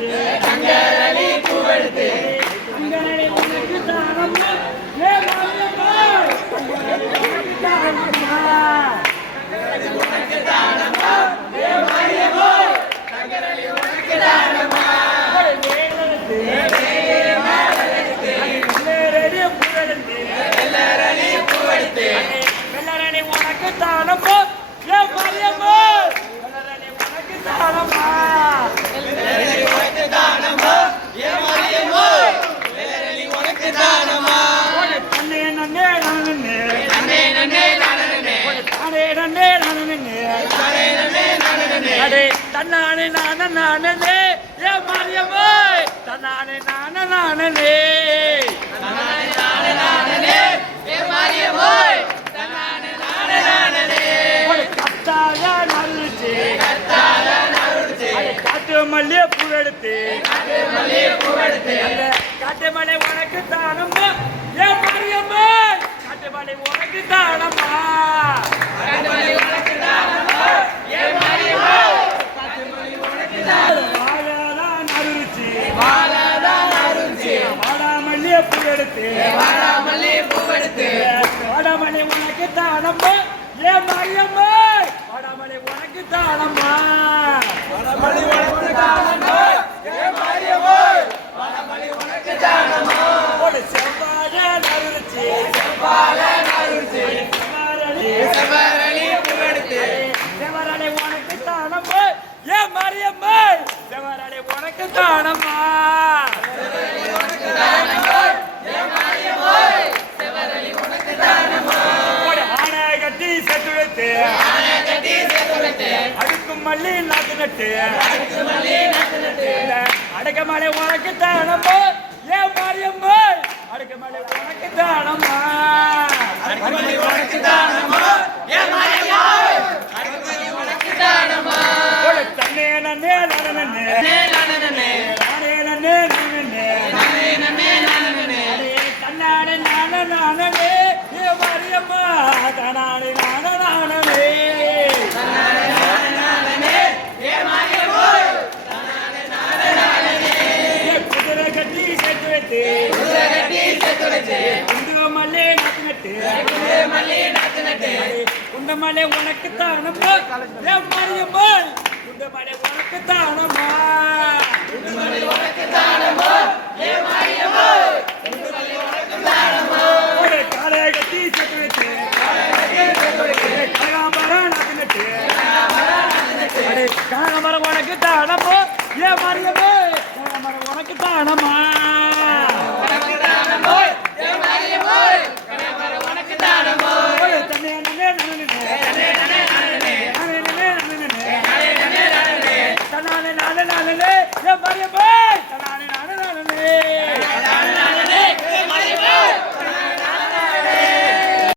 பூவெடுத்து தங்கரளி பூவெடுத்து தங்கரளி உனக்கு தானம்மா ஏ மாரியம்மா உனக்கு தானம்மா தங்கரளி உனக்கு தானம்மா ஏ மாரியம்மா தங்கரளி உனக்கு தானம்மா வெள்ளரணி உனக்கு தானம்மா ஏ மாரியம்மா வெள்ளரணி உனக்கு தானம்மா வெள்ளரணி உனக்கு தானம்மா ஏ மாரியம்மா வெள்ளரணி உனக்கு தானம்மா தன்னே நன்னே நானே தன்னே நன்னே நானே தானே நன்னே நானே தானே நன்னே நானே அடே தன்னானே நானே ஏ மாரியம்மா தன்னானே நானே தன்னானே நானே ஏ மாரியம்மா தன்னானே நானே கத்தால நருச்சி காட்டு மல்லிய பூவெடுத்து காட்டு மலை உனக்கு தானம்மா ஏ மாரியம்மா காட்டு மலை உனக்கு தானம்மா உனக்கு தானம்மா ஏ மாரியம்மா காட்டு மலை உனக்கு தானம்மா நருச்சி வாடாமல்லிய பூவெடுத்து வாடாமல்லி உனக்கு தானம்மா ஏ மாரியம்மா வாடாமல்லி உனக்கு தானம்மா வாடாமல்லி உனக்கு தானம்மா ஏ மாரியம்மா வாடாமல்லி உனக்கு தானம்மா ஒரு செவ்வாழ நருச்சி செவரளி பூவெடுத்து செவரளி உனக்கு தானம்மா ஏ மாரியம்மா செவரளி உனக்கு தானம்மா அடுக்கும் மல்லி நாத்து நட்டு அடக்கமலை உனக்கு தானம்மா ஏ மாரியம்மா அடக்கமலை உனக்கு தானம்மா உனக்கு தானம்மா ஏ மாரியம்மா உனக்கு தானம்மா தன்னே நன்னே நானே நானே நன்னே நானே தன்னானே நானே ஏ மாரியம்மா தன்னானே நானே குண்டமலை உனக்கு தானம்மா ஏ மாரியம்மா குண்டமலை உனக்கு தானம்மா குண்டமலை உனக்கு தானம்மா ஏ மாரியம்மா குண்டமலை உனக்கு தானம்மா ஒரு காலை கட்டி செத்து கனகாம்பரம் நட்டு கனகாம்பரம் உனக்கு தானம்மா ஏ மாரியம்மா கனகாம்பரம் உனக்கு தானம்மா நானே